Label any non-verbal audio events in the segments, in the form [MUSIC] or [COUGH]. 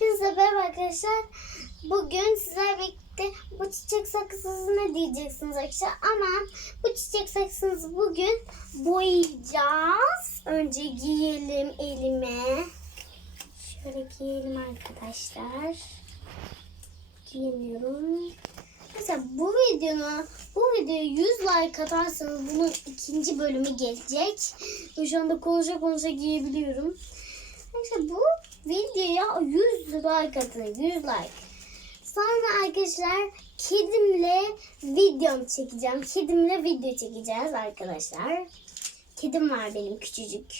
Hepinize merhaba arkadaşlar. Bugün sizlerle birlikte bu çiçek saksınızı ne diyeceksiniz arkadaşlar. Ama bu çiçek saksınızı bugün boyayacağız. Önce giyelim elime. Şöyle giyelim arkadaşlar. Giyemiyorum. Mesela bu videonun bu videoya 100 like atarsanız bunun ikinci bölümü gelecek. Şu anda konuşa konuşa giyebiliyorum. Arkadaşlar bu videoya 100 like atın. 100 like. Sonra arkadaşlar kedimle videom çekeceğim. Kedimle video çekeceğiz arkadaşlar. Kedim var benim küçücük.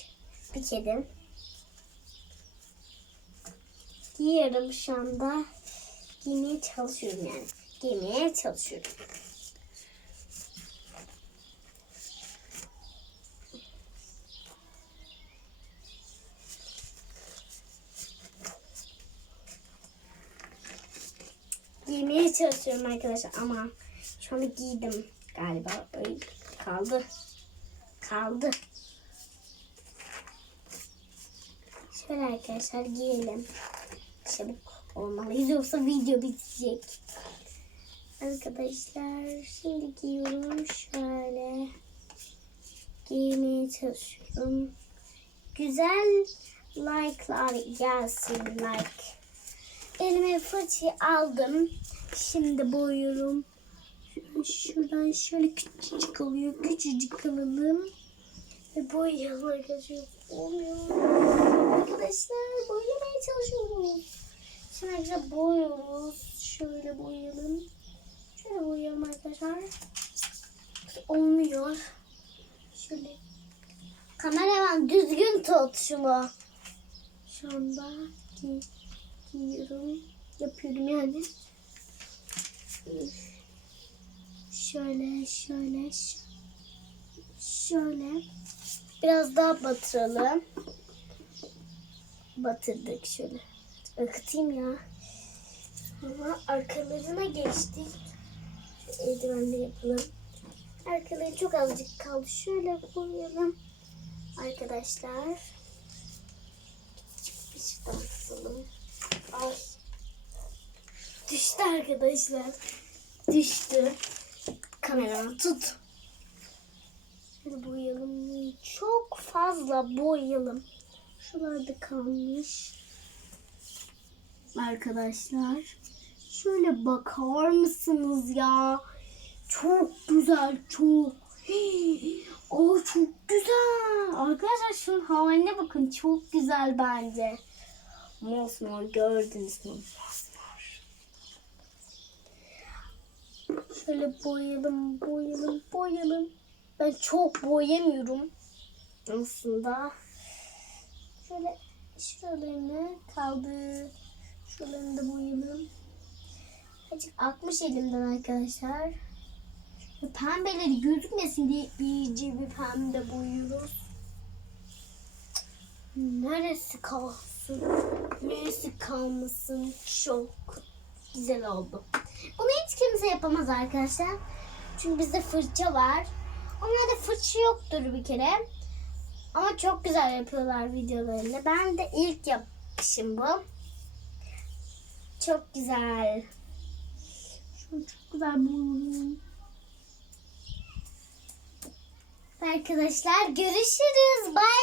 Bir kedim. Giyiyorum şu anda. Giymeye çalışıyorum yani. Giymeye çalışıyorum. Giymeye çalışıyorum arkadaşlar ama şu anda giydim galiba. Ay, kaldı. Kaldı. Şöyle arkadaşlar giyelim. Çabuk olmalıyız yoksa video bitecek. Arkadaşlar şimdi giyiyorum şöyle. Giymeye çalışıyorum. Güzel like'lar gelsin like. Fırçayı aldım. Şimdi boyuyorum. Şuradan şöyle küçücük oluyor. Küçücük alalım. Ve boyayalım arkadaşlar. Arkadaşlar boyamaya çalışıyoruz. Şimdi arkadaşlar boyuyoruz. Şöyle boyayalım. Şöyle boyayalım arkadaşlar. Olmuyor. Şöyle. Kameraman düzgün tut şunu. Şu anda gi- giyiyorum. Yapıyorum yani. Şöyle, şöyle, şöyle. Biraz daha batıralım. Batırdık şöyle. Akıtayım ya. Ama arkalarına geçtik. Eldivenle yapalım. Arkaları çok azıcık kaldı. Şöyle koyalım. Arkadaşlar. Bir şuradan kısalım. Ay. Düştü arkadaşlar. Düştü. Kameraman tut. Şöyle boyayalım. Çok fazla boyayalım. Şuralarda kalmış. Arkadaşlar. Şöyle bakar mısınız ya? Çok güzel. Çok. [GASPS] O çok güzel. Arkadaşlar şunun haline bakın. Çok güzel bence. Mosmor gördünüz mü? Mosmor. Şöyle boyayalım, boyayalım, boyayalım. Ben çok boyamıyorum aslında. Şöyle şuralarını kaldı. Şuralarını da boyayalım. Azıcık akmış elimden arkadaşlar. Ve pembeleri gözükmesin diye iyice bir pembe boyuyoruz. Neresi kalsın? Neresi kalmasın? Çok güzel oldu. Bunu hiç kimse yapamaz arkadaşlar. Çünkü bizde fırça var. Onlarda fırça yoktur bir kere. Ama çok güzel yapıyorlar videolarını. Ben de ilk yapışım bu. Çok güzel. Şunu çok güzel buldum. Arkadaşlar görüşürüz. Bay.